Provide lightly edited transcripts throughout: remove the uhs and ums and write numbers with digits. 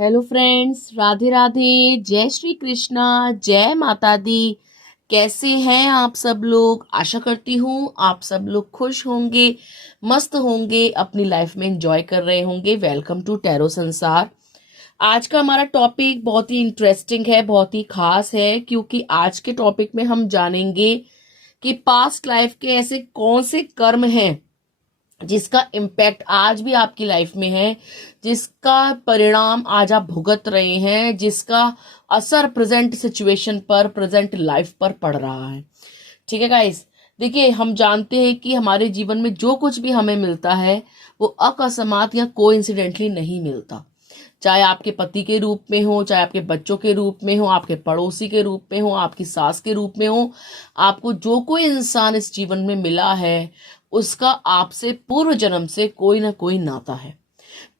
Hello friends, Radhe Radhe, जय श्री कृष्णा, जय माता दी। कैसे हैं आप सब लोग? आशा करती हूँ आप सब लोग खुश होंगे, मस्त होंगे, अपनी लाइफ में एंजॉय कर रहे होंगे। वेलकम टू टैरो संसार। आज का हमारा टॉपिक बहुत ही इंटरेस्टिंग है, बहुत ही खास है, क्योंकि आज के टॉपिक में हम जानेंगे कि पास्ट लाइफ के ऐसे कौन से कर्म हैं जिसका इम्पैक्ट आज भी आपकी लाइफ में है, जिसका परिणाम आज आप भुगत रहे हैं, जिसका असर प्रेजेंट सिचुएशन पर, प्रेजेंट लाइफ पर पड़ रहा है। ठीक है गाइस, देखिए हम जानते हैं कि हमारे जीवन में जो कुछ भी हमें मिलता है वो अकस्मात या कोइंसिडेंटली नहीं मिलता। चाहे आपके पति के रूप में हो, चाहे आपके बच्चों के रूप में हो, आपके पड़ोसी के रूप में हो, आपकी सास के रूप में हो, आपको जो कोई इंसान इस जीवन में मिला है उसका आपसे पूर्व जन्म से कोई ना कोई नाता है।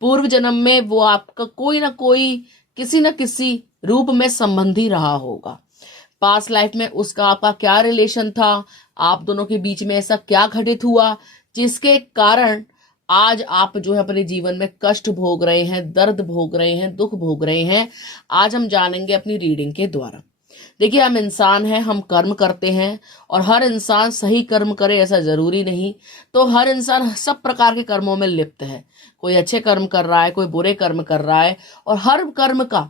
पूर्व जन्म में वो आपका कोई ना कोई, किसी न किसी रूप में संबंधी रहा होगा। पास्ट लाइफ में उसका आपका क्या रिलेशन था, आप दोनों के बीच में ऐसा क्या घटित हुआ जिसके कारण आज आप जो है अपने जीवन में कष्ट भोग रहे हैं, दर्द भोग रहे हैं, दुख भोग रहे हैं। आज हम जानेंगे अपनी रीडिंग के द्वारा। देखिए, हम इंसान हैं, हम कर्म करते हैं, और हर इंसान सही कर्म करे ऐसा जरूरी नहीं। तो हर इंसान सब प्रकार के कर्मों में लिप्त है। कोई अच्छे कर्म कर रहा है, कोई बुरे कर्म कर रहा है, और हर कर्म का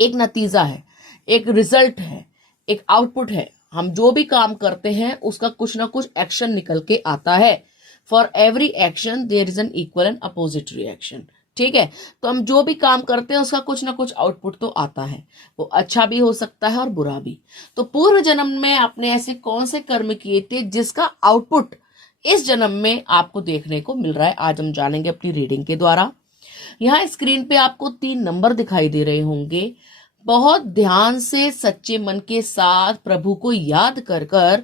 एक नतीजा है, एक रिजल्ट है, एक आउटपुट है। हम जो भी काम करते हैं उसका कुछ ना कुछ एक्शन निकल के आता है। For every action there is an equal and opposite reaction. ठीक है, तो हम जो भी काम करते हैं उसका कुछ ना कुछ आउटपुट तो आता है। वो अच्छा भी हो सकता है और बुरा भी। तो पूर्व जन्म में आपने ऐसे कौन से कर्म किए थे जिसका आउटपुट इस जन्म में आपको देखने को मिल रहा है, आज हम जानेंगे अपनी रीडिंग के द्वारा। यहाँ स्क्रीन पे आपको 3 नंबर दिखाई दे रहे होंगे। बहुत ध्यान से सच्चे मन के साथ प्रभु को याद कर कर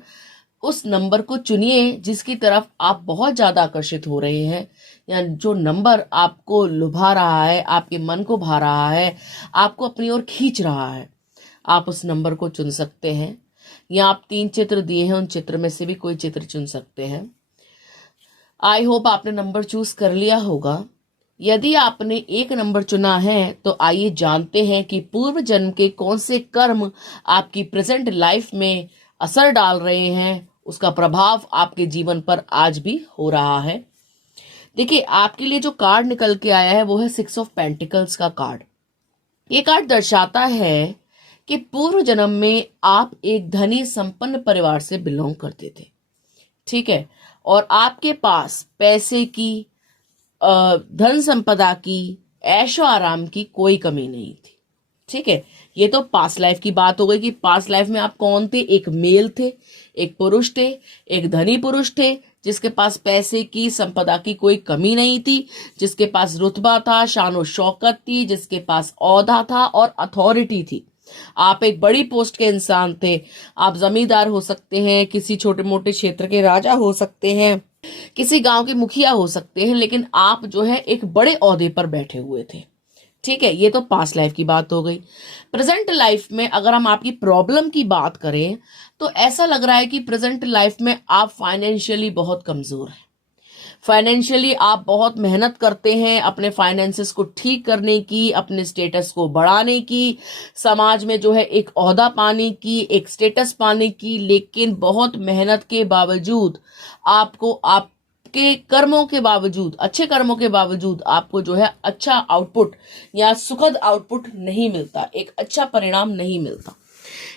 उस नंबर को चुनिए जिसकी तरफ आप बहुत ज्यादा आकर्षित हो रहे हैं, या जो नंबर आपको लुभा रहा है, आपके मन को भा रहा है, आपको अपनी ओर खींच रहा है। आप उस नंबर को चुन सकते हैं, या आप 3 चित्र दिए हैं, उन चित्र में से भी कोई चित्र चुन सकते हैं। आई होप आपने नंबर चूज कर लिया होगा। यदि आपने एक नंबर चुना है तो आइए जानते हैं कि पूर्व जन्म के कौन से कर्म आपकी प्रेजेंट लाइफ में असर डाल रहे हैं, उसका प्रभाव आपके जीवन पर आज भी हो रहा है। देखिए, आपके लिए जो कार्ड निकल के आया है वो है 6 ऑफ पेंटिकल्स का कार्ड। ये कार्ड दर्शाता है कि पूर्व जन्म में आप एक धनी संपन्न परिवार से बिलोंग करते थे। ठीक है, और आपके पास पैसे की, धन संपदा की, ऐशो आराम की कोई कमी नहीं थी। ठीक है, ये तो पास्ट लाइफ की बात हो गई कि पास्ट लाइफ में आप कौन थे। एक मेल थे, एक पुरुष थे, एक धनी पुरुष थे जिसके पास पैसे की, संपदा की कोई कमी नहीं थी, जिसके पास रुतबा था, शानो शौकत थी, जिसके पास औहदा था और अथॉरिटी थी। आप एक बड़ी पोस्ट के इंसान थे। आप जमींदार हो सकते हैं, किसी छोटे मोटे क्षेत्र के राजा हो सकते हैं, किसी गांव के मुखिया हो सकते हैं, लेकिन आप जो है एक बड़े ओहदे पर बैठे हुए थे। ठीक है, ये तो पास्ट लाइफ की बात हो गई। प्रेजेंट लाइफ में अगर हम आपकी प्रॉब्लम की बात करें तो ऐसा लग रहा है कि प्रेजेंट लाइफ में आप फाइनेंशियली बहुत कमजोर हैं। फाइनेंशियली आप बहुत मेहनत करते हैं अपने फाइनेंसेस को ठीक करने की, अपने स्टेटस को बढ़ाने की, समाज में जो है एक ओहदा पाने की, एक स्टेटस पाने की, लेकिन बहुत मेहनत के बावजूद आपको, आपके कर्मों के बावजूद, अच्छे कर्मों के बावजूद आपको जो है अच्छा आउटपुट या सुखद आउटपुट नहीं मिलता, एक अच्छा परिणाम नहीं मिलता।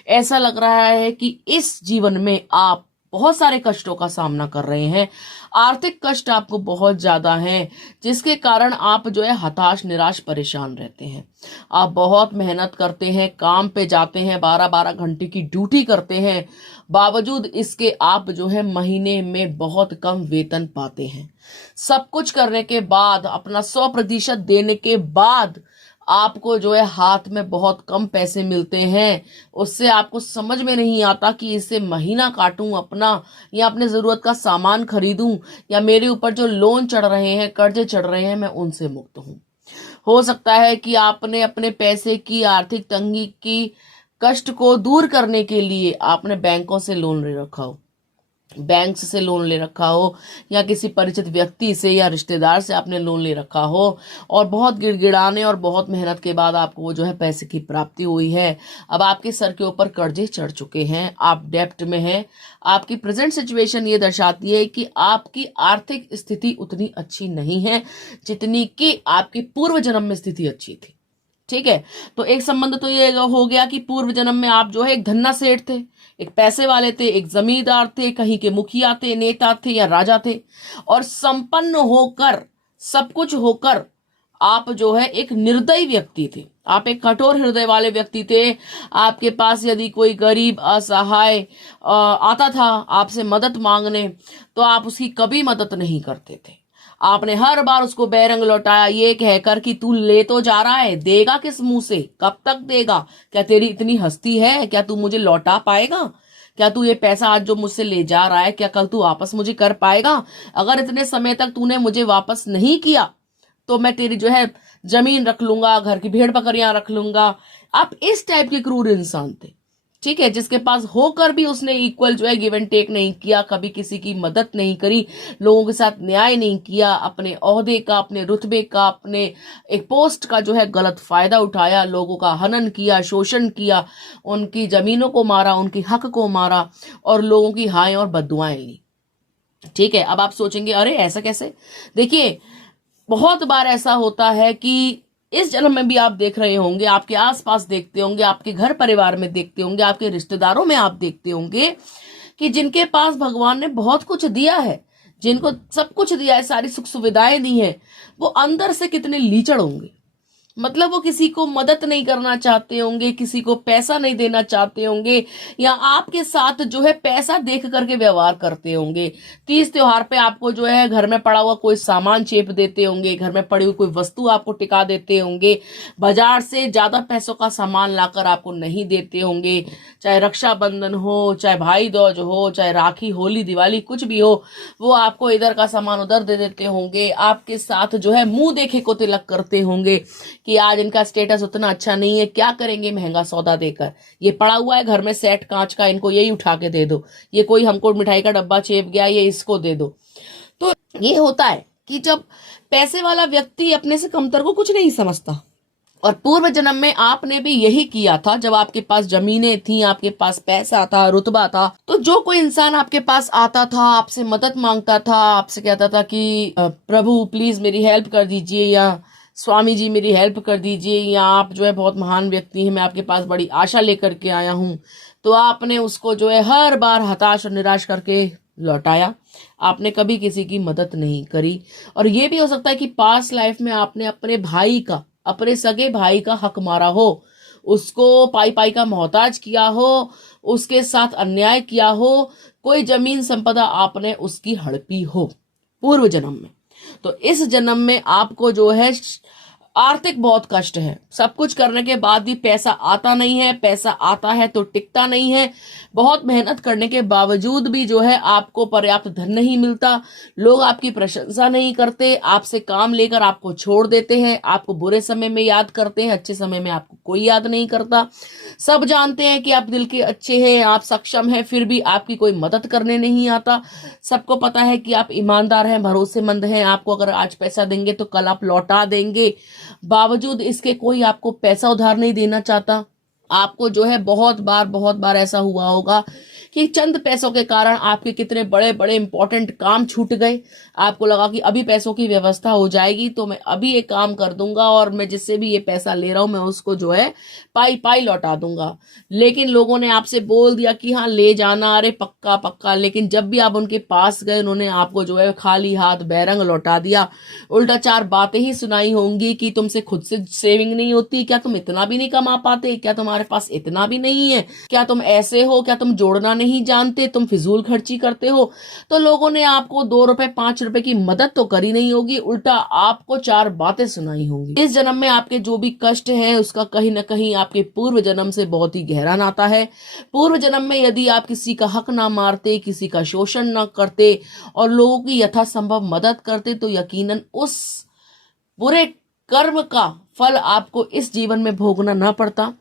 ऐसा लग रहा है कि इस जीवन में आप बहुत सारे कष्टों का सामना कर रहे हैं। आर्थिक कष्ट आपको बहुत ज्यादा हैं, जिसके कारण आप जो है हताश, निराश, परेशान रहते हैं। आप बहुत मेहनत करते हैं, काम पे जाते हैं, 12-12 घंटे की ड्यूटी करते हैं, बावजूद इसके आप जो है महीने में बहुत कम वेतन पाते हैं। सब कुछ करने के बाद, अपना 100% देने के बाद आपको जो है हाथ में बहुत कम पैसे मिलते हैं। उससे आपको समझ में नहीं आता कि इससे महीना काटूं अपना, या अपने जरूरत का सामान खरीदूं, या मेरे ऊपर जो लोन चढ़ रहे हैं, कर्जे चढ़ रहे हैं, मैं उनसे मुक्त हूं। हो सकता है कि आपने अपने पैसे की, आर्थिक तंगी की कष्ट को दूर करने के लिए आपने बैंकों से लोन ले रखा हो। बैंक से लोन ले रखा हो, या किसी परिचित व्यक्ति से या रिश्तेदार से आपने लोन ले रखा हो, और बहुत गिड़गिड़ाने और बहुत मेहनत के बाद आपको वो जो है पैसे की प्राप्ति हुई है। अब आपके सर के ऊपर कर्जे चढ़ चुके हैं, आप डेप्ट में हैं। आपकी प्रेजेंट सिचुएशन ये दर्शाती है कि आपकी आर्थिक स्थिति उतनी अच्छी नहीं है जितनी कि आपकी पूर्व जन्म में स्थिति अच्छी थी। ठीक है, तो एक संबंध तो ये हो गया कि पूर्व जन्म में आप जो है एक धन्ना सेठ थे, एक पैसे वाले थे, एक जमींदार थे, कहीं के मुखिया थे, नेता थे या राजा थे, और संपन्न होकर, सब कुछ होकर आप जो है एक निर्दयी व्यक्ति थे। आप एक कठोर हृदय वाले व्यक्ति थे। आपके पास यदि कोई गरीब असहाय आता था आपसे मदद मांगने, तो आप उसकी कभी मदद नहीं करते थे। आपने हर बार उसको बेरंग लौटाया, ये कहकर कि तू ले तो जा रहा है, देगा किस मुंह से, कब तक देगा, क्या तेरी इतनी हस्ती है, क्या तू मुझे लौटा पाएगा, क्या तू ये पैसा आज जो मुझसे ले जा रहा है क्या कल तू वापस मुझे कर पाएगा? अगर इतने समय तक तूने मुझे वापस नहीं किया तो मैं तेरी जो है जमीन रख लूंगा, घर की भेड़ बकरियां रख लूंगा। आप इस टाइप के क्रूर इंसान थे, ठीक है, जिसके पास होकर भी उसने इक्वल जो है गिव एंड टेक नहीं किया, कभी किसी की मदद नहीं करी, लोगों के साथ न्याय नहीं किया, अपने ओहदे का, अपने रुतबे का, अपने एक पोस्ट का जो है गलत फायदा उठाया, लोगों का हनन किया, शोषण किया, उनकी जमीनों को मारा, उनकी हक को मारा, और लोगों की हाय और बद्दुआएं ली। ठीक है, अब आप सोचेंगे अरे ऐसा कैसे? देखिए, बहुत बार ऐसा होता है कि इस जन्म में भी आप देख रहे होंगे, आपके आसपास देखते होंगे, आपके घर परिवार में देखते होंगे, आपके रिश्तेदारों में आप देखते होंगे कि जिनके पास भगवान ने बहुत कुछ दिया है, जिनको सब कुछ दिया है, सारी सुख सुविधाएं दी हैं, वो अंदर से कितने लीचड़ होंगे। मतलब वो किसी को मदद नहीं करना चाहते होंगे, किसी को पैसा नहीं देना चाहते होंगे, या आपके साथ जो है पैसा देख करके व्यवहार करते होंगे। तीज त्योहार पे आपको जो है घर में पड़ा हुआ कोई सामान चेप देते होंगे, घर में पड़ी हुई कोई वस्तु आपको टिका देते होंगे, बाजार से ज्यादा पैसों का सामान लाकर आपको नहीं देते होंगे। चाहे रक्षाबंधन हो, चाहे भाई दूज हो, चाहे राखी, होली, दिवाली, कुछ भी हो, वो आपको इधर का सामान उधर दे देते होंगे। आपके साथ जो है मुंह देखे को तिलक करते होंगे कि आज इनका स्टेटस उतना अच्छा नहीं है, क्या करेंगे महंगा सौदा देकर, ये पड़ा हुआ है घर में सेट कांच का, इनको यही उठा के दे दो, ये कोई हमको मिठाई का डब्बा चेप गया, ये इसको दे दो। तो ये होता है कि जब पैसे वाला व्यक्ति अपने से कमतर को कुछ नहीं समझता, और पूर्व जन्म में आपने भी यही किया था। जब आपके पास जमीनें थी, आपके पास पैसा था, रुतबा था, तो जो कोई इंसान आपके पास आता था, आपसे मदद मांगता था, आपसे कहता था कि प्रभु प्लीज मेरी हेल्प कर दीजिए, या स्वामी जी मेरी हेल्प कर दीजिए, या आप जो है बहुत महान व्यक्ति हैं, मैं आपके पास बड़ी आशा लेकर के आया हूं, तो आपने उसको जो है हर बार हताश और निराश करके लौटाया। आपने कभी किसी की मदद नहीं करी। और ये भी हो सकता है कि पास्ट लाइफ में आपने अपने भाई का, अपने सगे भाई का हक मारा हो, उसको पाई पाई का मोहताज किया हो, उसके साथ अन्याय किया हो, कोई जमीन संपदा आपने उसकी हड़पी हो पूर्व जन्म में। तो इस जन्म में आपको जो है आर्थिक बहुत कष्ट है। सब कुछ करने के बाद भी पैसा आता नहीं है, पैसा आता है तो टिकता नहीं है। बहुत मेहनत करने के बावजूद भी जो है आपको पर्याप्त धन नहीं मिलता, लोग आपकी प्रशंसा नहीं करते, आपसे काम लेकर आपको छोड़ देते हैं, आपको बुरे समय में याद करते हैं, अच्छे समय में आपको कोई याद नहीं करता। सब जानते हैं कि आप दिल के अच्छे हैं, आप सक्षम हैं, फिर भी आपकी कोई मदद करने नहीं आता। सबको पता है कि आप ईमानदार हैं, भरोसेमंद हैं, आपको अगर आज पैसा देंगे तो कल आप लौटा देंगे, बावजूद इसके कोई आपको पैसा उधार नहीं देना चाहता। आपको जो है बहुत बार ऐसा हुआ होगा कि चंद पैसों के कारण आपके कितने बड़े बड़े इंपॉर्टेंट काम छूट गए। आपको लगा कि अभी पैसों की व्यवस्था हो जाएगी तो मैं अभी ये काम कर दूंगा, और मैं जिससे भी ये पैसा ले रहा हूं मैं उसको जो है पाई पाई लौटा दूंगा। लेकिन लोगों ने आपसे बोल दिया कि हाँ ले जाना, अरे पक्का पक्का, लेकिन जब भी आप उनके पास गए उन्होंने आपको जो है खाली हाथ बैरंग लौटा दिया। उल्टा चार बातें ही सुनाई होंगी कि तुमसे खुद से सेविंग नहीं होती, क्या तुम इतना भी नहीं कमा पाते, क्या तुम्हारे पास इतना भी नहीं है, क्या तुम ऐसे हो, क्या तुम जोड़ना नहीं जानते, तुम फिजूल खर्ची करते हो। तो लोगों ने आपको 2 रुपए 5 रुपए की मदद तो करी नहीं होगी, उल्टा आपको 4 बातें सुनाई होंगी। इस जन्म में आपके जो भी कष्ट है उसका कहीं ना कहीं आपके पूर्व जन्म से बहुत ही गहरा नाता है। पूर्व जन्म में यदि आप किसी का हक ना मारते, किसी का शोषण ना करते और लोगों की यथासंभव मदद करते, तो यकीनन उस बुरे कर्म का फल आपको इस जीवन में भोगना ना पड़ता।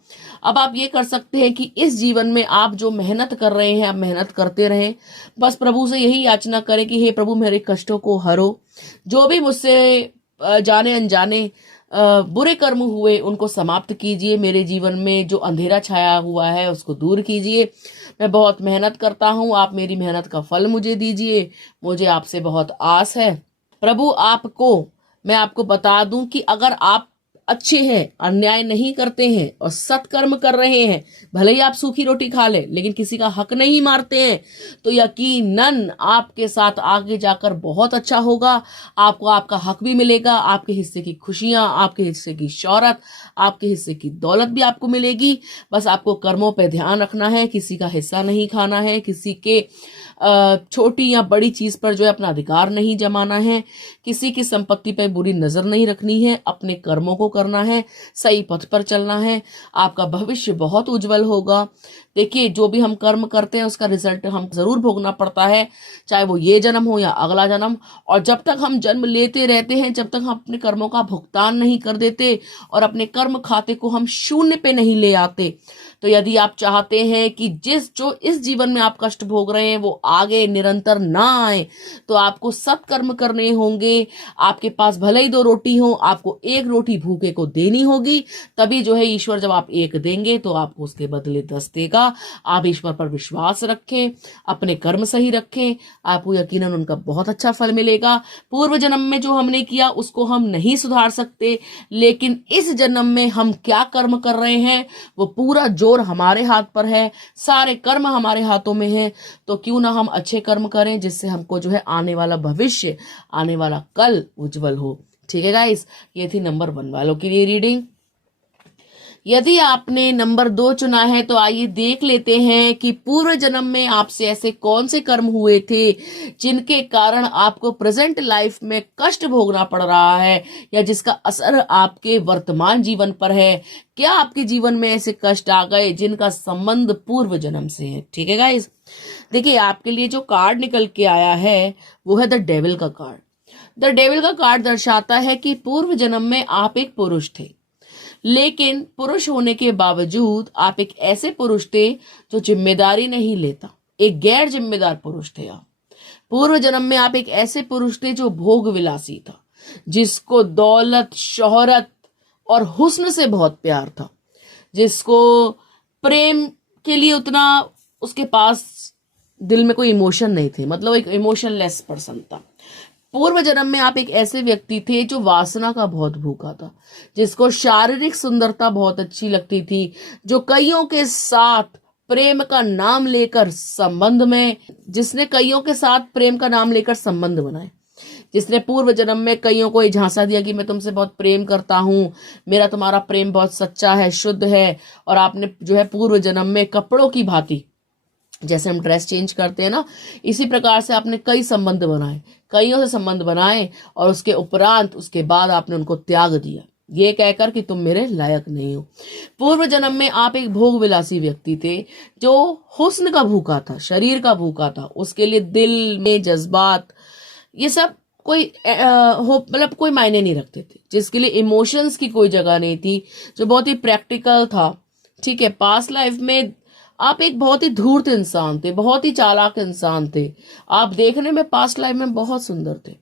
अब आप ये कर सकते हैं कि इस जीवन में आप जो मेहनत कर रहे हैं आप मेहनत करते रहें। बस प्रभु से यही याचना करें कि हे प्रभु मेरे कष्टों को हरो, जो भी मुझसे जाने अनजाने बुरे कर्म हुए उनको समाप्त कीजिए, मेरे जीवन में जो अंधेरा छाया हुआ है उसको दूर कीजिए। मैं बहुत मेहनत करता हूँ, आप मेरी मेहनत का फल मुझे दीजिए, मुझे आपसे बहुत आस है। प्रभु मैं आपको बता दूं कि अगर आप अच्छे हैं, अन्याय नहीं करते हैं और सत्कर्म कर रहे हैं, भले ही आप सूखी रोटी खा ले लेकिन किसी का हक नहीं मारते हैं, तो यकीनन आपके साथ आगे जाकर बहुत अच्छा होगा। आपको आपका हक भी मिलेगा, आपके हिस्से की खुशियां, आपके हिस्से की शौहरत, आपके हिस्से की दौलत भी आपको मिलेगी। बस आपको कर्मों पे ध्यान रखना है, किसी का हिस्सा नहीं खाना है, किसी के छोटी या बड़ी चीज पर जो है अपना अधिकार नहीं जमाना है, किसी की संपत्ति पर बुरी नजर नहीं रखनी है, अपने कर्मों को करना है, सही पथ पर चलना है। आपका भविष्य बहुत उज्जवल होगा। देखिए, जो भी हम कर्म करते हैं उसका रिजल्ट हम जरूर भोगना पड़ता है, चाहे वो ये जन्म हो या अगला जन्म। और जब तक हम जन्म लेते रहते हैं, जब तक हम अपने कर्मों का भुगतान नहीं कर देते और अपने कर्म खाते को हम शून्य पे नहीं ले आते, तो यदि आप चाहते हैं कि जो इस जीवन में आप कष्ट भोग रहे हैं वो आगे निरंतर ना आए, तो आपको सत्कर्म करने होंगे। आपके पास भले ही 2 रोटी हो, आपको 1 रोटी भूखे को देनी होगी। तभी जो है ईश्वर जब आप 1 देंगे तो आपको उसके बदले 10 देगा। आप ईश्वर पर विश्वास रखें, अपने कर्म सही रखें, आपको यकीनन उनका बहुत अच्छा फल मिलेगा। पूर्व जन्म में जो हमने किया उसको हम नहीं सुधार सकते, लेकिन इस जन्म में हम क्या कर्म कर रहे हैं वो पूरा जोर हमारे हाथ पर है, सारे कर्म हमारे हाथों में है। तो क्यों ना हम अच्छे कर्म करें जिससे हमको जो है आने वाला भविष्य, आने वाला कल उज्जवल हो। ठीक है गाइस, ये थी नंबर 1 वालों के लिए रीडिंग। यदि आपने नंबर 2 चुना है तो आइए देख लेते हैं कि पूर्व जन्म में आपसे ऐसे कौन से कर्म हुए थे जिनके कारण आपको प्रेजेंट लाइफ में कष्ट भोगना पड़ रहा है, या जिसका असर आपके वर्तमान जीवन पर है। क्या आपके जीवन में ऐसे कष्ट आ गए जिनका संबंध पूर्व जन्म से है? ठीक है गाइस, देखिए आपके लिए जो कार्ड निकल के आया है वो है द डेविल का कार्ड। द डेविल का कार्ड दर्शाता है कि पूर्व जन्म में आप एक पुरुष थे, लेकिन पुरुष होने के बावजूद आप एक ऐसे पुरुष थे जो जिम्मेदारी नहीं लेता, एक गैर जिम्मेदार पुरुष थे आप। पूर्व जन्म में आप एक ऐसे पुरुष थे जो भोग विलासी था, जिसको दौलत, शोहरत और हुस्न से बहुत प्यार था, जिसको प्रेम के लिए उतना उसके पास दिल में कोई इमोशन नहीं थे, मतलब एक इमोशनलेस पर्सन था। पूर्व जन्म में आप एक ऐसे व्यक्ति थे जो वासना का बहुत भूखा था, जिसको शारीरिक सुंदरता बहुत अच्छी लगती थी, जो कईयों के साथ प्रेम का नाम लेकर संबंध में, जिसने कईयों के साथ प्रेम का नाम लेकर संबंध बनाए, जिसने पूर्व जन्म में कईयों को झांसा दिया कि मैं तुमसे बहुत प्रेम करता हूं, मेरा तुम्हारा प्रेम बहुत सच्चा है, शुद्ध है। और आपने जो है पूर्व जन्म में कपड़ों की भांति, जैसे हम ड्रेस चेंज करते हैं ना, इसी प्रकार से आपने कई संबंध बनाए, कईयों से संबंध बनाए, और उसके उपरांत उसके बाद आपने उनको त्याग दिया, ये कहकर कि तुम मेरे लायक नहीं हो। पूर्व जन्म में आप एक भोग विलासी व्यक्ति थे जो हुस्न का भूखा था, शरीर का भूखा था, उसके लिए दिल में जज्बात ये सब मतलब कोई मायने नहीं रखते थे, जिसके लिए इमोशंस की कोई जगह नहीं थी, जो बहुत ही प्रैक्टिकल था। ठीक है, पास्ट लाइफ में आप एक बहुत ही धूर्त इंसान थे, बहुत ही चालाक इंसान थे। आप देखने में पास्ट लाइफ में बहुत सुंदर थे,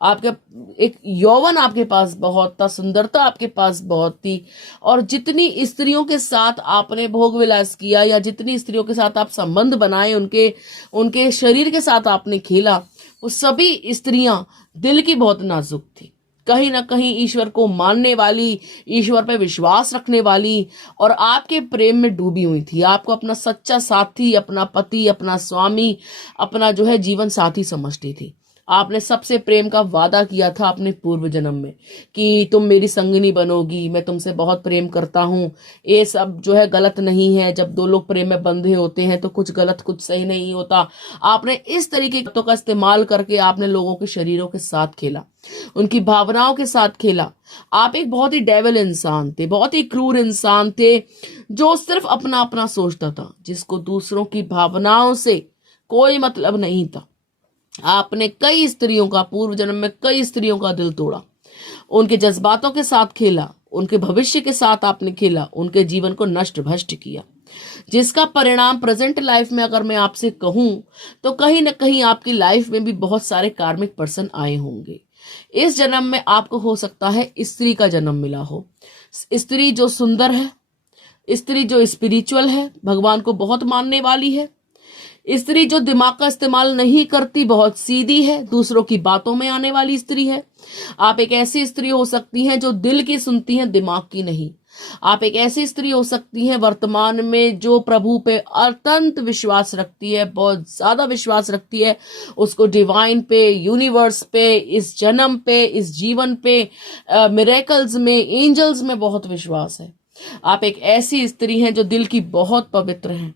आपके एक यौवन आपके पास बहुत था, सुंदरता आपके पास बहुत थी। और जितनी स्त्रियों के साथ आपने भोग विलास किया या जितनी स्त्रियों के साथ आप संबंध बनाए, उनके शरीर के साथ आपने खेला, वो सभी स्त्रियां दिल की बहुत नाजुक थी, कहीं ना कहीं ईश्वर को मानने वाली, ईश्वर पे विश्वास रखने वाली, और आपके प्रेम में डूबी हुई थी। आपको अपना सच्चा साथी, अपना पति, अपना स्वामी, अपना जो है जीवन साथी समझती थी। आपने सबसे प्रेम का वादा किया था अपने पूर्व जन्म में कि तुम मेरी संगिनी बनोगी, मैं तुमसे बहुत प्रेम करता हूँ। ये सब जो है गलत नहीं है, जब 2 लोग प्रेम में बंधे होते हैं तो कुछ गलत, कुछ सही नहीं होता। आपने इस तरीके की बातों का इस्तेमाल करके आपने लोगों के शरीरों के साथ खेला, उनकी भावनाओं के साथ खेला। आप एक बहुत ही डेविल इंसान थे, बहुत ही क्रूर इंसान थे, जो सिर्फ अपना अपना सोचता था, जिसको दूसरों की भावनाओं से कोई मतलब नहीं था। आपने कई स्त्रियों का, पूर्व जन्म में कई स्त्रियों का दिल तोड़ा, उनके जज्बातों के साथ खेला, उनके भविष्य के साथ आपने खेला, उनके जीवन को नष्ट भ्रष्ट किया, जिसका परिणाम प्रेजेंट लाइफ में अगर मैं आपसे कहूं तो कहीं ना कहीं आपकी लाइफ में भी बहुत सारे कार्मिक पर्सन आए होंगे। इस जन्म में आपको हो सकता है स्त्री का जन्म मिला हो, स्त्री जो सुंदर है, स्त्री जो स्पिरिचुअल है, भगवान को बहुत मानने वाली है, स्त्री जो दिमाग का इस्तेमाल नहीं करती, बहुत सीधी है, दूसरों की बातों में आने वाली स्त्री है। आप एक ऐसी स्त्री हो सकती हैं जो दिल की सुनती हैं, दिमाग की नहीं। आप एक ऐसी स्त्री हो सकती हैं वर्तमान में जो प्रभु पे अत्यंत विश्वास रखती है, बहुत ज्यादा विश्वास रखती है, उसको डिवाइन पे, यूनिवर्स पे, इस जन्म पे, इस जीवन पे, मिरेकल्स में, एंजल्स में बहुत विश्वास है। आप एक ऐसी स्त्री हैं जो दिल की बहुत पवित्र हैं।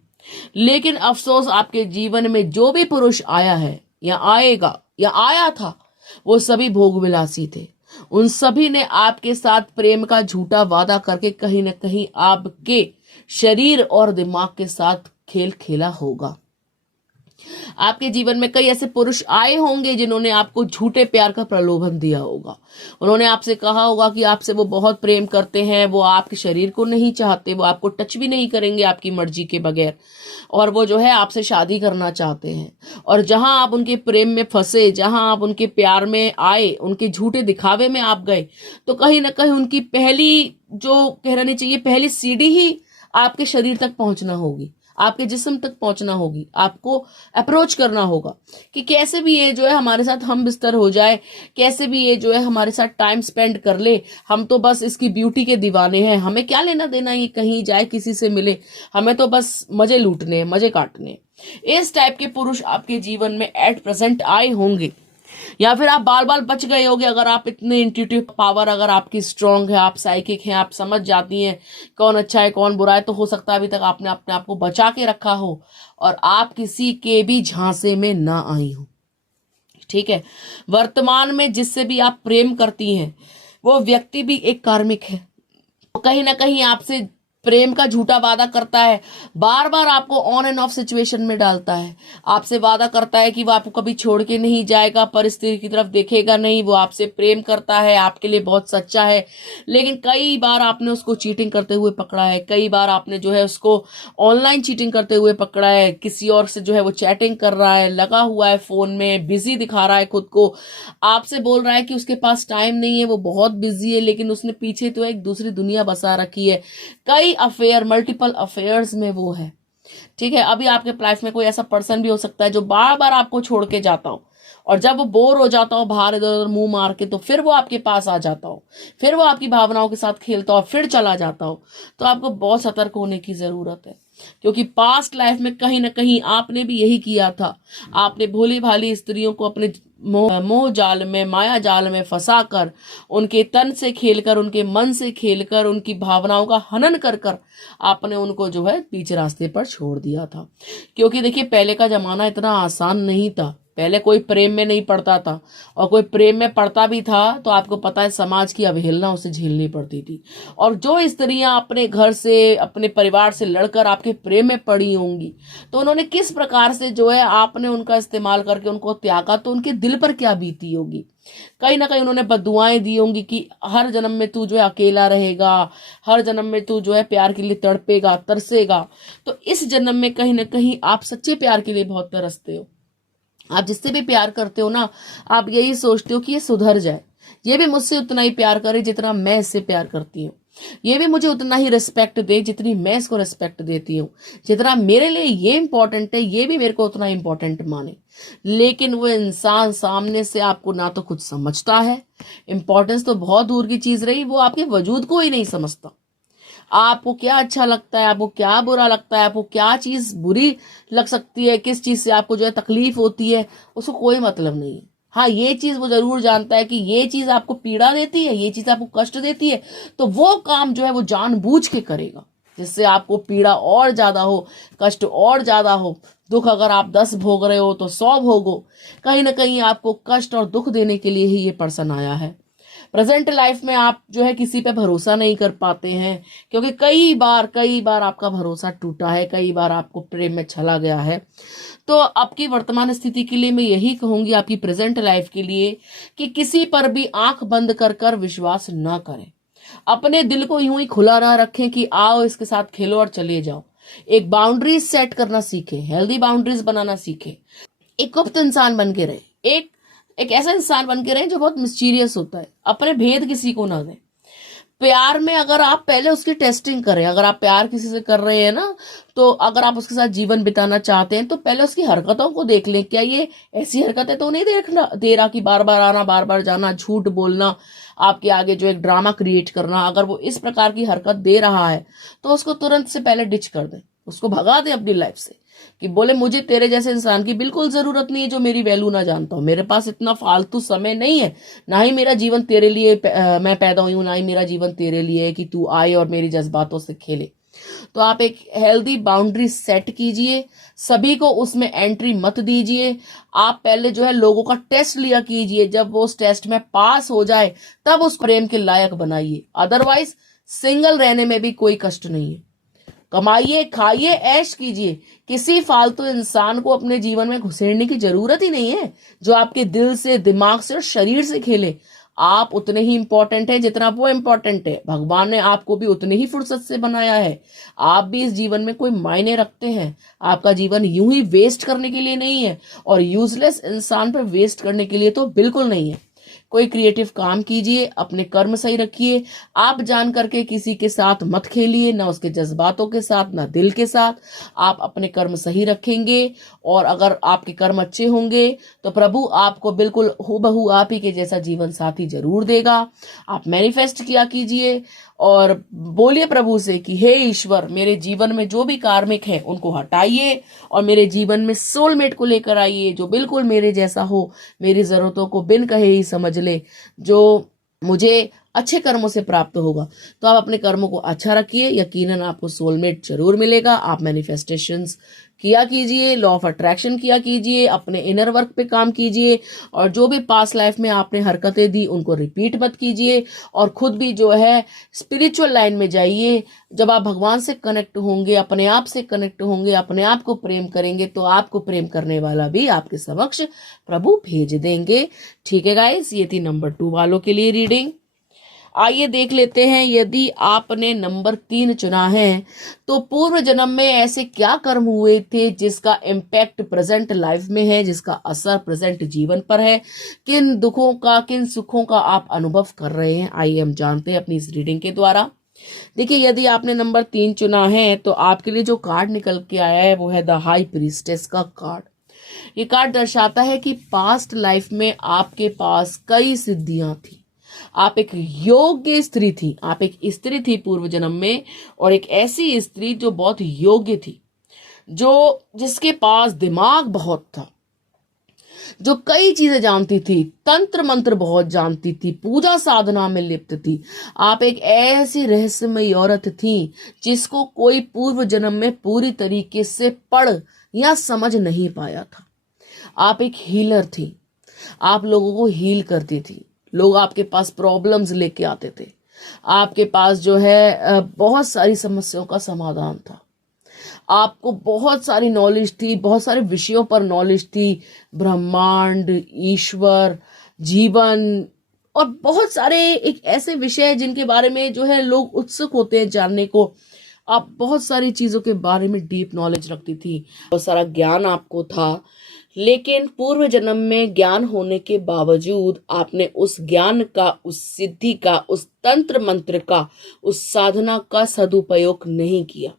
लेकिन अफसोस, आपके जीवन में जो भी पुरुष आया है या आएगा या आया था, वो सभी भोग विलासी थे। उन सभी ने आपके साथ प्रेम का झूठा वादा करके कहीं ना कहीं आपके शरीर और दिमाग के साथ खेल खेला होगा। आपके जीवन में कई ऐसे पुरुष आए होंगे जिन्होंने आपको झूठे प्यार का प्रलोभन दिया होगा। उन्होंने आपसे कहा होगा कि आपसे वो बहुत प्रेम करते हैं, वो आपके शरीर को नहीं चाहते, वो आपको टच भी नहीं करेंगे आपकी मर्जी के बगैर, और वो जो है आपसे शादी करना चाहते हैं। और जहां आप उनके प्रेम में फंसे, जहां आप उनके प्यार में आए, उनके झूठे दिखावे में आप गए, तो कहीं ना कहीं उनकी पहली, जो कहना चाहिए, पहली सीढ़ी ही आपके शरीर तक पहुंचना होगी, आपके जिस्म तक पहुंचना होगी। आपको अप्रोच करना होगा कि कैसे भी ये जो है हमारे साथ हम बिस्तर हो जाए, कैसे भी ये जो है हमारे साथ टाइम स्पेंड कर ले। हम तो बस इसकी ब्यूटी के दीवाने हैं, हमें क्या लेना देना ये कहीं जाए, किसी से मिले, हमें तो बस मजे लूटने, मजे काटने। इस टाइप के पुरुष आपके जीवन में एट प्रेजेंट आए होंगे, या फिर आप बाल बाल बच गए होगे। अगर आप इतने इंट्यूटिव पावर अगर आपकी स्ट्रांग है, आप साइकिक हैं, आप समझ जाती हैं कौन अच्छा है कौन बुरा है, तो हो सकता है अभी तक आपने अपने आप को बचा के रखा हो और आप किसी के भी झांसे में ना आई हो। ठीक है, वर्तमान में जिससे भी आप प्रेम करती हैं वो व्यक्ति भी एक कार्मिक है, कहीं ना कहीं आपसे प्रेम का झूठा वादा करता है, बार बार आपको ऑन एंड ऑफ सिचुएशन में डालता है। आपसे वादा करता है कि वो आपको कभी छोड़ के नहीं जाएगा, परिस्थिति की तरफ देखेगा नहीं, वो आपसे प्रेम करता है, आपके लिए बहुत सच्चा है। लेकिन कई बार आपने उसको चीटिंग करते हुए पकड़ा है, कई बार आपने जो है उसको ऑनलाइन चीटिंग करते हुए पकड़ा है, किसी और से जो है वो चैटिंग कर रहा है, लगा हुआ है फोन में, बिजी दिखा रहा है खुद को, आपसे बोल रहा है कि उसके पास टाइम नहीं है, वो बहुत बिजी है, लेकिन उसने पीछे तो एक दूसरी दुनिया बसा रखी है। कई अफेयर, मल्टीपल अफेयर्स में वो है। ठीक है, अभी आपके लाइफ में कोई ऐसा पर्सन भी हो सकता है जो बार बार आपको छोड़ के जाता हो, और जब वो बोर हो जाता हो बाहर इधर उधर मुंह मार के, तो फिर वो आपके पास आ जाता हो, फिर वो आपकी भावनाओं के साथ खेलता हो, फिर चला जाता हो। तो आपको बहुत सतर्क होने की जरूरत है, क्योंकि पास्ट लाइफ में कहीं ना कहीं आपने भी यही किया था। आपने भोली भाली स्त्रियों को अपने मोह जाल में, माया जाल में फंसाकर, उनके तन से खेलकर, उनके मन से खेलकर, उनकी भावनाओं का हनन कर कर आपने उनको जो है बीच रास्ते पर छोड़ दिया था। क्योंकि देखिए, पहले का जमाना इतना आसान नहीं था, पहले कोई प्रेम में नहीं पड़ता था, और कोई प्रेम में पड़ता भी था तो आपको पता है समाज की अवहेलना उसे झेलनी पड़ती थी। और जो स्त्रियां अपने घर से, अपने परिवार से लड़कर आपके प्रेम में पड़ी होंगी, तो उन्होंने किस प्रकार से जो है आपने उनका इस्तेमाल करके उनको त्यागा, तो उनके दिल पर क्या बीती होगी। कहीं ना कहीं उन्होंने बद्दुआएं दी होंगी कि हर जन्म में तू जो है अकेला रहेगा, हर जन्म में तू जो है प्यार के लिए तड़पेगा, तरसेगा। तो इस जन्म में कहीं ना कहीं आप सच्चे प्यार के लिए बहुत तरसते हो। आप जिससे भी प्यार करते हो ना, आप यही सोचते हो कि ये सुधर जाए, ये भी मुझसे उतना ही प्यार करे जितना मैं इससे प्यार करती हूँ, ये भी मुझे उतना ही रिस्पेक्ट दे जितनी मैं इसको रिस्पेक्ट देती हूँ, जितना मेरे लिए ये इंपॉर्टेंट है ये भी मेरे को उतना इंपॉर्टेंट माने। लेकिन वो इंसान सामने से आपको ना तो कुछ समझता है, इंपॉर्टेंस तो बहुत दूर की चीज रही, वो आपके वजूद को ही नहीं समझता। आपको क्या अच्छा लगता है, आपको क्या बुरा लगता है, आपको क्या चीज बुरी लग सकती है, किस चीज से आपको जो है तकलीफ होती है, उसको कोई मतलब नहीं है। हाँ, ये चीज वो जरूर जानता है कि ये चीज आपको पीड़ा देती है, ये चीज आपको कष्ट देती है, तो वो काम जो है वो जानबूझ के करेगा जिससे आपको पीड़ा और ज्यादा हो, कष्ट और ज्यादा हो। दुख अगर आप 10 भोग रहे हो तो 100 भोगो। कहीं ना कहीं आपको कष्ट और दुख देने के लिए ही ये पर्सन आया है। प्रेजेंट लाइफ में आप जो है किसी पे भरोसा नहीं कर पाते हैं, क्योंकि कई बार आपका भरोसा टूटा है, कई बार आपको प्रेम में छला गया है। तो आपकी वर्तमान स्थिति के लिए मैं यही कहूंगी, आपकी प्रेजेंट लाइफ के लिए, कि किसी पर भी आंख बंद कर कर विश्वास ना करें। अपने दिल को यूं ही खुला ना रखें कि आओ इसके साथ खेलो और चले जाओ। एक बाउंड्रीज सेट करना सीखे, हेल्दी बाउंड्रीज बनाना सीखे। एक गुप्त इंसान बन के रहे, एक एक ऐसा इंसान बन के रहे जो बहुत मिस्टीरियस होता है। अपने भेद किसी को ना दें। प्यार में अगर आप पहले उसकी टेस्टिंग करें, अगर आप प्यार किसी से कर रहे हैं ना, तो अगर आप उसके साथ जीवन बिताना चाहते हैं तो पहले उसकी हरकतों को देख लें। क्या ये ऐसी हरकतें तो नहीं दे रहा कि बार बार आना, बार बार जाना, झूठ बोलना, आपके आगे जो एक ड्रामा क्रिएट करना। अगर वो इस प्रकार की हरकत दे रहा है तो उसको तुरंत से पहले डिच कर दें, उसको भगा दें अपनी लाइफ से, कि बोले मुझे तेरे जैसे इंसान की बिल्कुल जरूरत नहीं है जो मेरी वैल्यू ना जानता हूं। मेरे पास इतना फालतू समय नहीं है, ना ही मेरा जीवन तेरे लिए मैं पैदा हुई हूं, ना ही मेरा जीवन तेरे लिए है कि तू आए और मेरी जज्बातों से खेले। तो आप एक हेल्दी बाउंड्री सेट कीजिए, सभी को उसमें एंट्री मत दीजिए। आप पहले जो है लोगों का टेस्ट लिया कीजिए, जब वो उस टेस्ट में पास हो जाए तब उस प्रेम के लायक बनाइए। अदरवाइज सिंगल रहने में भी कोई कष्ट नहीं है। कमाइए, खाइए, ऐश कीजिए। किसी फालतू इंसान को अपने जीवन में घुसेड़ने की जरूरत ही नहीं है जो आपके दिल से, दिमाग से और शरीर से खेले। आप उतने ही इंपॉर्टेंट हैं जितना वो इंपॉर्टेंट है। भगवान ने आपको भी उतने ही फुर्सत से बनाया है। आप भी इस जीवन में कोई मायने रखते हैं। आपका जीवन यूं ही वेस्ट करने के लिए नहीं है, और यूजलेस इंसान पर वेस्ट करने के लिए तो बिल्कुल नहीं है। कोई क्रिएटिव काम कीजिए, अपने कर्म सही रखिए। आप जान करके किसी के साथ मत खेलिए, ना उसके जज्बातों के साथ, ना दिल के साथ। आप अपने कर्म सही रखेंगे, और अगर आपके कर्म अच्छे होंगे तो प्रभु आपको बिल्कुल हूबहू आप ही के जैसा जीवन साथी जरूर देगा। आप मैनिफेस्ट किया कीजिए और बोलिए प्रभु से कि हे ईश्वर, मेरे जीवन में जो भी कार्मिक है उनको हटाइए और मेरे जीवन में सोलमेट को लेकर आइए जो बिल्कुल मेरे जैसा हो, मेरी जरूरतों को बिन कहे ही समझ ले, जो मुझे अच्छे कर्मों से प्राप्त होगा। तो आप अपने कर्मों को अच्छा रखिए, यकीनन आपको सोलमेट जरूर मिलेगा। आप मैनिफेस्टेशंस किया कीजिए, लॉ ऑफ अट्रैक्शन किया कीजिए, अपने इनर वर्क पे काम कीजिए, और जो भी पास्ट लाइफ में आपने हरकतें दी उनको रिपीट मत कीजिए, और खुद भी जो है स्पिरिचुअल लाइन में जाइए। जब आप भगवान से कनेक्ट होंगे, अपने आप से कनेक्ट होंगे, अपने आप को प्रेम करेंगे, तो आपको प्रेम करने वाला भी आपके समक्ष प्रभु भेज देंगे। ठीक है गाइस, ये थी नंबर 2 वालों के लिए रीडिंग। आइए देख लेते हैं, यदि आपने नंबर 3 चुना है तो पूर्व जन्म में ऐसे क्या कर्म हुए थे जिसका इम्पैक्ट प्रेजेंट लाइफ में है, जिसका असर प्रेजेंट जीवन पर है। किन दुखों का, किन सुखों का आप अनुभव कर रहे हैं, आइए हम जानते हैं अपनी इस रीडिंग के द्वारा। देखिए, यदि आपने नंबर 3 चुना है तो आपके लिए जो कार्ड निकल के आया है वो है द हाई प्रीस्टेस का कार्ड। ये कार्ड दर्शाता है कि पास्ट लाइफ में आपके पास कई सिद्धियां थी। आप एक योग्य स्त्री थी, आप एक स्त्री थी पूर्व जन्म में, और एक ऐसी स्त्री जो बहुत योग्य थी, जिसके पास दिमाग बहुत था, जो कई चीजें जानती थी, तंत्र मंत्र बहुत जानती थी, पूजा साधना में लिप्त थी। आप एक ऐसी रहस्यमयी औरत थी जिसको कोई पूर्व जन्म में पूरी तरीके से पढ़ या समझ नहीं पाया था। आप एक हीलर थी, आप लोगों को हील करती थी। लोग आपके पास प्रॉब्लम्स लेके आते थे, आपके पास जो है बहुत सारी समस्याओं का समाधान था। आपको बहुत सारी नॉलेज थी, बहुत सारे विषयों पर नॉलेज थी, ब्रह्मांड, ईश्वर, जीवन, और बहुत सारे एक ऐसे विषय जिनके बारे में जो है लोग उत्सुक होते हैं जानने को। आप बहुत सारी चीजों के बारे में डीप नॉलेज रखती थी, बहुत सारा ज्ञान आपको था, लेकिन पूर्व जन्म में ज्ञान होने के बावजूद आपने उस ज्ञान का, उस सिद्धि का, उस तंत्र मंत्र का, उस साधना का सदुपयोग नहीं किया।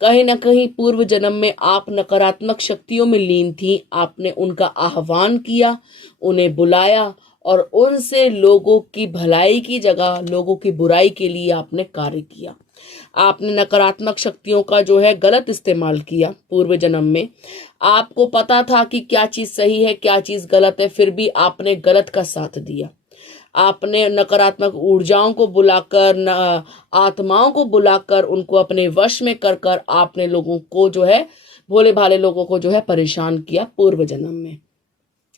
कहीं ना कहीं पूर्व जन्म में आप नकारात्मक शक्तियों में लीन थी। आपने उनका आह्वान किया, उन्हें बुलाया, और उनसे लोगों की भलाई की जगह लोगों की बुराई के लिए आपने कार्य किया। आपने नकारात्मक शक्तियों का जो है गलत इस्तेमाल किया पूर्व जन्म में। आपको पता था कि क्या चीज सही है, क्या चीज गलत है, फिर भी आपने गलत का साथ दिया। आपने नकारात्मक ऊर्जाओं को बुलाकर, आत्माओं को बुलाकर, उनको अपने वश में कर कर आपने लोगों को जो है, भोले भाले लोगों को जो है परेशान किया पूर्व जन्म में।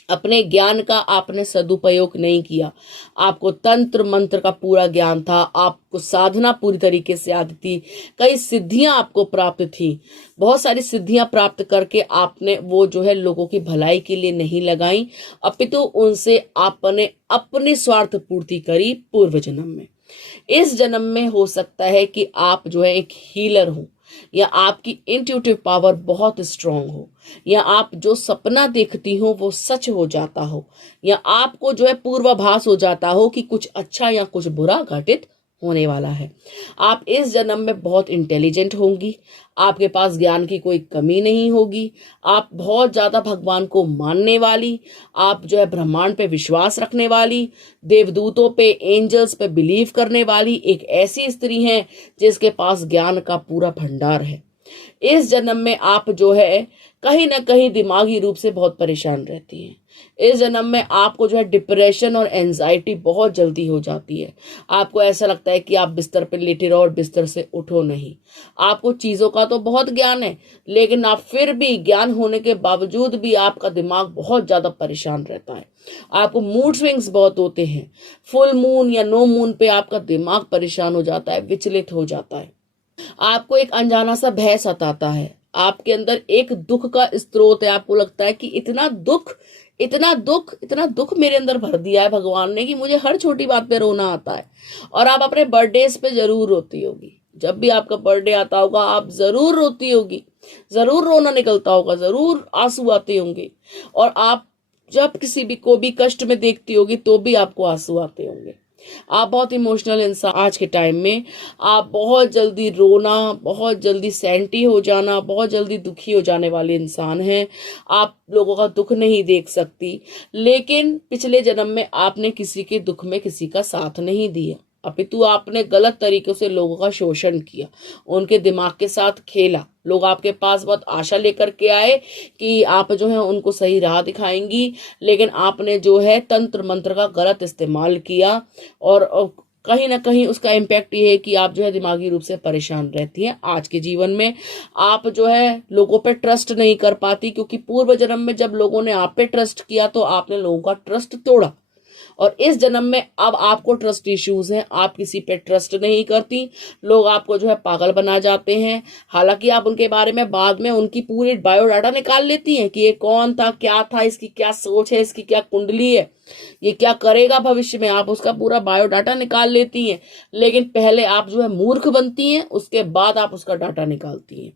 अपने ज्ञान का आपने सदुपयोग नहीं किया। आपको तंत्र मंत्र का पूरा ज्ञान था, आपको साधना पूरी तरीके से आती थी, कई सिद्धियां आपको प्राप्त थी। बहुत सारी सिद्धियां प्राप्त करके आपने वो जो है लोगों की भलाई के लिए नहीं लगाई, अपितु उनसे आपने अपनी स्वार्थ पूर्ति करी पूर्व जन्म में। इस जन्म में हो सकता है कि आप जो है एक हीलर हो, या आपकी इंट्यूटिव पावर बहुत स्ट्रांग हो, या आप जो सपना देखती हो वो सच हो जाता हो, या आपको जो है पूर्वाभास हो जाता हो कि कुछ अच्छा या कुछ बुरा घटित होने वाला है। आप इस जन्म में बहुत इंटेलिजेंट होंगी, आपके पास ज्ञान की कोई कमी नहीं होगी, आप बहुत ज्यादा भगवान को मानने वाली, आप जो है ब्रह्मांड पे विश्वास रखने वाली, देवदूतों पे, एंजल्स पे बिलीव करने वाली एक ऐसी स्त्री हैं जिसके पास ज्ञान का पूरा भंडार है। इस जन्म में आप जो है कहीं ना कहीं दिमागी रूप से बहुत परेशान रहती हैं। इस जन्म में आपको जो है डिप्रेशन और एंजाइटी बहुत जल्दी हो जाती है। आपको ऐसा लगता है कि आप बिस्तर पर लेटे रहो और बिस्तर से उठो नहीं। आपको चीजों का तो बहुत ज्ञान है, लेकिन आप फिर भी ज्ञान होने के बावजूद भी आपका दिमाग बहुत ज्यादा परेशान रहता है। आपको मूड स्विंग्स बहुत होते हैं। फुल मून या नो मून पे आपका दिमाग परेशान हो जाता है, विचलित हो जाता है। आपको एक अनजाना सा भय सताता है। आपके अंदर एक दुख का स्रोत है। आपको लगता है कि इतना दुख, इतना दुख, इतना दुख मेरे अंदर भर दिया है भगवान ने कि मुझे हर छोटी बात पे रोना आता है। और आप अपने बर्थडेज पे जरूर रोती होगी। जब भी आपका बर्थडे आता होगा आप जरूर रोती होगी, जरूर रोना निकलता होगा, जरूर आंसू आते होंगे। और आप जब किसी भी को भी कष्ट में देखती होगी तो भी आपको आंसू आते होंगे। आप बहुत इमोशनल इंसान आज के टाइम में। आप बहुत जल्दी रोना, बहुत जल्दी सैंटी हो जाना, बहुत जल्दी दुखी हो जाने वाले इंसान हैं। आप लोगों का दुख नहीं देख सकती, लेकिन पिछले जन्म में आपने किसी के दुख में किसी का साथ नहीं दिया, अपितु आपने गलत तरीकों से लोगों का शोषण किया, उनके दिमाग के साथ खेला। लोग आपके पास बहुत आशा लेकर के आए कि आप जो है उनको सही राह दिखाएंगी, लेकिन आपने जो है तंत्र मंत्र का गलत इस्तेमाल किया। और कहीं ना कहीं उसका इम्पैक्ट ये है कि आप जो है दिमागी रूप से परेशान रहती हैं। आज के जीवन में आप जो है लोगों पे ट्रस्ट नहीं कर पाती, क्योंकि पूर्व जन्म में जब लोगों ने आप पे ट्रस्ट किया तो आपने लोगों का ट्रस्ट तोड़ा। और इस जन्म में अब आपको ट्रस्ट इश्यूज हैं, आप किसी पे ट्रस्ट नहीं करती। लोग आपको जो है पागल बना जाते हैं। हालांकि आप उनके बारे में बाद में उनकी पूरी बायोडाटा निकाल लेती हैं कि ये कौन था, क्या था, इसकी क्या सोच है, इसकी क्या कुंडली है, ये क्या करेगा भविष्य में, आप उसका पूरा बायोडाटा निकाल लेती हैं। लेकिन पहले आप जो है मूर्ख बनती हैं, उसके बाद आप उसका डाटा निकालती हैं।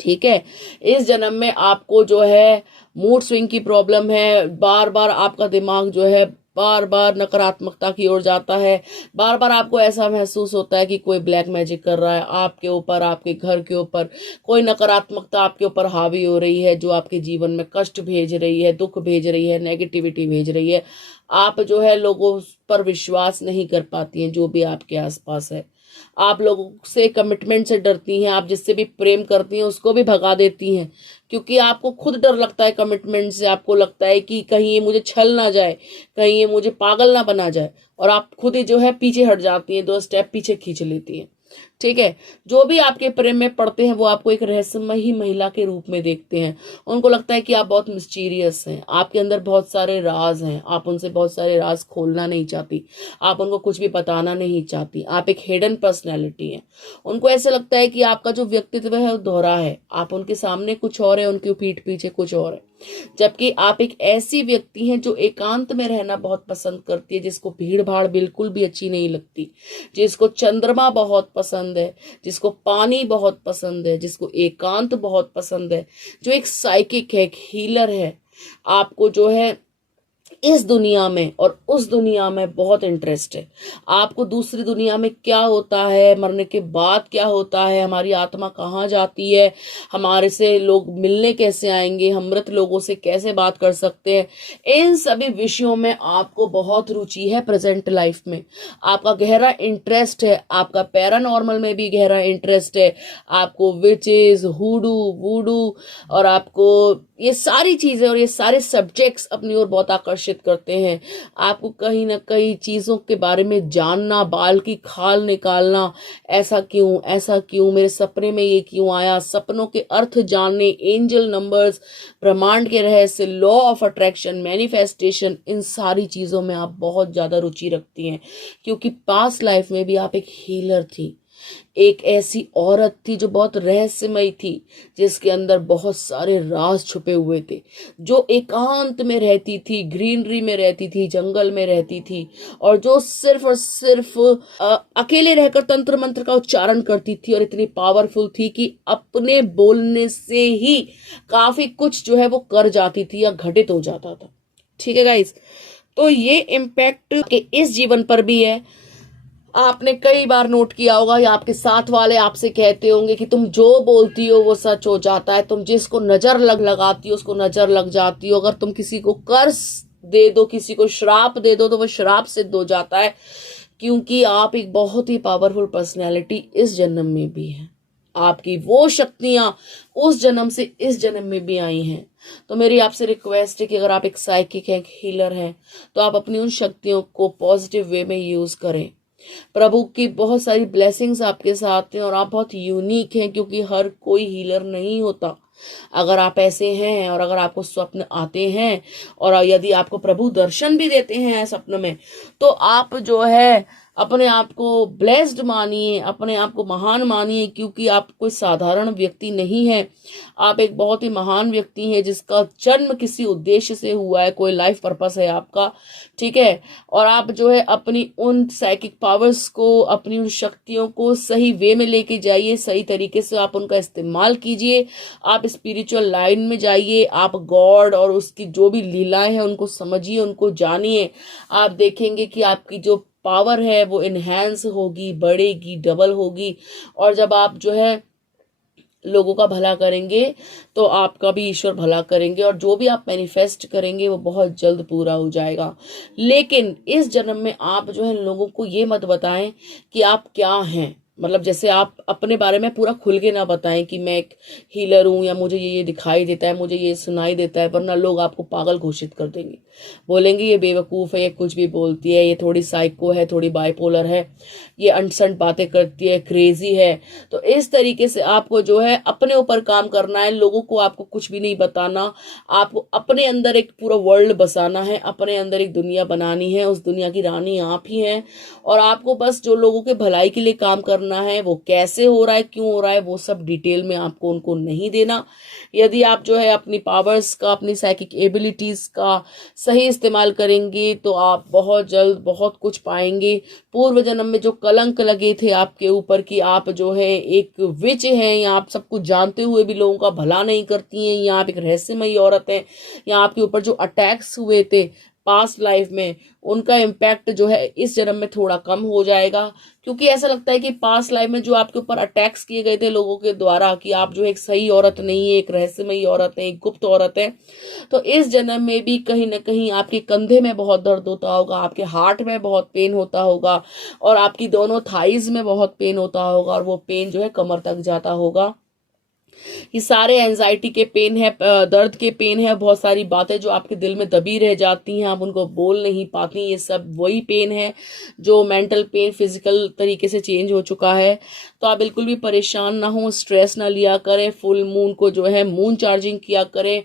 ठीक है। इस जन्म में आपको जो है मूड स्विंग की प्रॉब्लम है। बार बार आपका दिमाग जो है बार बार नकारात्मकता की ओर जाता है। बार बार आपको ऐसा महसूस होता है कि कोई ब्लैक मैजिक कर रहा है आपके ऊपर, आपके घर के ऊपर। कोई नकारात्मकता आपके ऊपर हावी हो रही है, जो आपके जीवन में कष्ट भेज रही है, दुख भेज रही है, नेगेटिविटी भेज रही है। आप जो है लोगों पर विश्वास नहीं कर पाती हैं, जो भी आपके आसपास है। आप लोगों से कमिटमेंट से डरती हैं। आप जिससे भी प्रेम करती हैं उसको भी भगा देती हैं, क्योंकि आपको खुद डर लगता है कमिटमेंट से। आपको लगता है कि कहीं ये मुझे छल ना जाए, कहीं ये मुझे पागल ना बना जाए, और आप खुद ही जो है पीछे हट जाती हैं, 2 स्टेप पीछे खींच लेती हैं। ठीक है। जो भी आपके प्रेम में पड़ते हैं वो आपको एक रहस्यमयी महिला के रूप में देखते हैं। उनको लगता है कि आप बहुत मिस्टीरियस हैं, आपके अंदर बहुत सारे राज हैं, आप उनसे बहुत सारे राज खोलना नहीं चाहती, आप उनको कुछ भी बताना नहीं चाहती। आप एक हिडन पर्सनैलिटी हैं। उनको ऐसा लगता है कि आपका जो व्यक्तित्व है वो दोहरा है, आप उनके सामने कुछ और है, उनकी पीठ पीछे कुछ और है। जबकि आप एक ऐसी व्यक्ति हैं जो एकांत में रहना बहुत पसंद करती है, जिसको भीड़ भाड़ बिल्कुल भी अच्छी नहीं लगती, जिसको चंद्रमा बहुत पसंद है, जिसको पानी बहुत पसंद है, जिसको एकांत बहुत पसंद है, जो एक साइकिक है, एक हीलर है। आपको जो है इस दुनिया में और उस दुनिया में बहुत इंटरेस्ट है। आपको दूसरी दुनिया में क्या होता है, मरने के बाद क्या होता है, हमारी आत्मा कहाँ जाती है, हमारे से लोग मिलने कैसे आएंगे, हम मृत लोगों से कैसे बात कर सकते हैं, इन सभी विषयों में आपको बहुत रुचि है। प्रेजेंट लाइफ में आपका गहरा इंटरेस्ट है, आपका पैरानॉर्मल में भी गहरा इंटरेस्ट है। आपको विचेस, हुडू, वूडू और आपको ये सारी चीजें और ये सारे सब्जेक्ट्स अपनी ओर बहुत आकर्षित करते हैं। आपको कहीं ना कहीं चीजों के बारे में जानना, बाल की खाल निकालना, ऐसा क्यों, ऐसा क्यों, मेरे सपने में ये क्यों आया, सपनों के अर्थ जानने, एंजल नंबर्स, ब्रह्मांड के रहस्य, लॉ ऑफ अट्रैक्शन, मैनिफेस्टेशन, इन सारी चीजों में आप बहुत ज्यादा रुचि रखती हैं, क्योंकि पास्ट लाइफ में भी आप एक हीलर थी। एक ऐसी औरत थी जो बहुत रहस्यमयी थी, जिसके अंदर बहुत सारे राज छुपे हुए थे, जो एकांत में रहती थी, ग्रीनरी में रहती थी, जंगल में रहती थी, और जो सिर्फ और सिर्फ अकेले रहकर तंत्र मंत्र का उच्चारण करती थी, और इतनी पावरफुल थी कि अपने बोलने से ही काफी कुछ जो है वो कर जाती थी या घटित हो जाता था। ठीक है गाइस, तो ये इम्पैक्ट इस जीवन पर भी है। आपने कई बार नोट किया होगा या आपके साथ वाले आपसे कहते होंगे कि तुम जो बोलती हो वो सच हो जाता है, तुम जिसको नजर लगाती हो उसको नजर लग जाती हो, अगर तुम किसी को कर्ज दे दो, किसी को श्राप दे दो, तो वो श्राप सिद्ध हो जाता है, क्योंकि आप एक बहुत ही पावरफुल पर्सनैलिटी इस जन्म में भी है। आपकी वो शक्तियां उस जन्म से इस जन्म में भी आई हैं। तो मेरी आपसे रिक्वेस्ट है कि अगर आप एक साइकिक हैं, एक हीलर हैं, तो आप अपनी उन शक्तियों को पॉजिटिव वे में यूज करें। प्रभु की बहुत सारी ब्लेसिंग्स आपके साथ हैं और आप बहुत यूनिक हैं, क्योंकि हर कोई हीलर नहीं होता। अगर आप ऐसे हैं और अगर आपको स्वप्न आते हैं और यदि आपको प्रभु दर्शन भी देते हैं स्वप्न में, तो आप जो है अपने आप को ब्लेस्ड मानिए, अपने आप को महान मानिए, क्योंकि आप कोई साधारण व्यक्ति नहीं है। आप एक बहुत ही महान व्यक्ति हैं जिसका जन्म किसी उद्देश्य से हुआ है, कोई लाइफ पर्पस है आपका। ठीक है, और आप जो है अपनी उन साइकिक पावर्स को, अपनी उन शक्तियों को सही वे में लेके जाइए, सही तरीके से आप उनका इस्तेमाल कीजिए। आप स्पिरिचुअल लाइन में जाइए, आप गॉड और उसकी जो भी लीलाएं हैं उनको समझिए, उनको जानिए। आप देखेंगे कि आपकी जो पावर है वो इनहेंस होगी, बढ़ेगी, डबल होगी। और जब आप जो है लोगों का भला करेंगे तो आपका भी ईश्वर भला करेंगे, और जो भी आप मैनिफेस्ट करेंगे वो बहुत जल्द पूरा हो जाएगा। लेकिन इस जन्म में आप जो है लोगों को ये मत बताएं कि आप क्या हैं, मतलब जैसे आप अपने बारे में पूरा खुल के ना बताएं कि मैं एक हीलर हूं, या मुझे ये दिखाई देता है, मुझे ये सुनाई देता है, वरना लोग आपको पागल घोषित कर देंगे, बोलेंगे ये बेवकूफ़ है, ये कुछ भी बोलती है, ये थोड़ी साइको है, थोड़ी बाइपोलर है, ये अनसंट बातें करती है, क्रेजी है। तो इस तरीके से आपको जो है अपने ऊपर काम करना है, लोगों को आपको कुछ भी नहीं बताना। आपको अपने अंदर एक पूरा वर्ल्ड बसाना है, अपने अंदर एक दुनिया बनानी है, उस दुनिया की रानी आप ही हैं। और आपको बस जो लोगों के भलाई के लिए काम करना है, वो कैसे हो रहा है, क्यों हो रहा है, वो सब डिटेल में आपको उनको नहीं देना। यदि आप जो है अपनी पावर्स का, अपनी साइकिक एबिलिटीज का सही इस्तेमाल करेंगे तो आप बहुत जल्द बहुत कुछ पाएंगे। पूर्व जन्म में जो कलंक लगे थे आपके ऊपर कि आप जो है एक विच हैं, या आप सब कुछ जानते हुए भी लोगों का भला नहीं करती हैं, या आप एक रहस्यमयी औरत हैं, या आपके ऊपर जो अटैक्स हुए थे पास्ट लाइफ में, उनका इम्पैक्ट जो है इस जन्म में थोड़ा कम हो जाएगा। क्योंकि ऐसा लगता है कि पास्ट लाइफ में जो आपके ऊपर अटैक्स किए गए थे लोगों के द्वारा कि आप जो एक सही औरत नहीं है, एक रहस्यमयी औरत है, एक गुप्त औरत है, तो इस जन्म में भी कहीं ना कहीं आपके कंधे में बहुत दर्द होता होगा, आपके हार्ट में बहुत पेन होता होगा, और आपकी दोनों थाइज में बहुत पेन होता होगा, और वो पेन जो है कमर तक जाता होगा। ये सारे एंजाइटी के पेन है, दर्द के पेन है, बहुत सारी बातें जो आपके दिल में दबी रह जाती हैं, आप उनको बोल नहीं पाती, ये सब वही पेन है जो मेंटल पेन फिजिकल तरीके से चेंज हो चुका है। तो आप बिल्कुल भी परेशान ना हो, स्ट्रेस ना लिया करें। फुल मून को जो है मून चार्जिंग किया करें।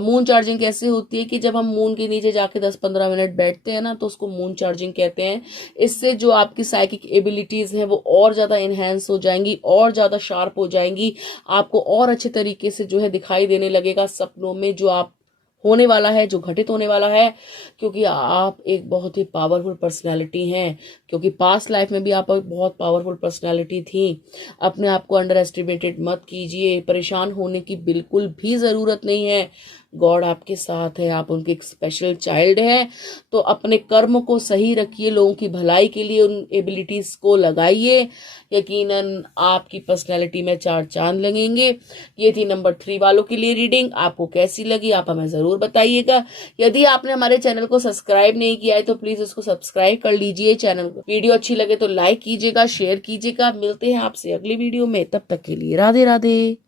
मून चार्जिंग कैसे होती है कि जब हम मून के नीचे जाके 10-15 मिनट बैठते हैं ना, तो उसको मून चार्जिंग कहते हैं। इससे जो आपकी साइकिक एबिलिटीज हैं वो और ज़्यादा इन्हेंस हो जाएंगी, और ज़्यादा शार्प हो जाएंगी, आपको और अच्छे तरीके से जो है दिखाई देने लगेगा सपनों में जो आप होने वाला है, जो घटित होने वाला है। क्योंकि आप एक बहुत ही पावरफुल पर्सनालिटी हैं, क्योंकि पास्ट लाइफ में भी आप एक बहुत पावरफुल पर्सनालिटी थी। अपने आप को अंडर एस्टिमेटेड मत कीजिए, परेशान होने की बिल्कुल भी ज़रूरत नहीं है। गॉड आपके साथ है, आप उनके एक स्पेशल चाइल्ड हैं। तो अपने कर्म को सही रखिए, लोगों की भलाई के लिए उन एबिलिटीज को लगाइए, यकीनन आपकी पर्सनैलिटी में 4 चांद लगेंगे। ये थी नंबर 3 वालों के लिए रीडिंग। आपको कैसी लगी आप हमें ज़रूर बताइएगा। यदि आपने हमारे चैनल को सब्सक्राइब नहीं किया है तो प्लीज़ उसको सब्सक्राइब कर लीजिए चैनल को। वीडियो अच्छी लगे तो लाइक कीजिएगा, शेयर कीजिएगा। मिलते हैं आपसे अगली वीडियो में, तब तक के लिए राधे राधे।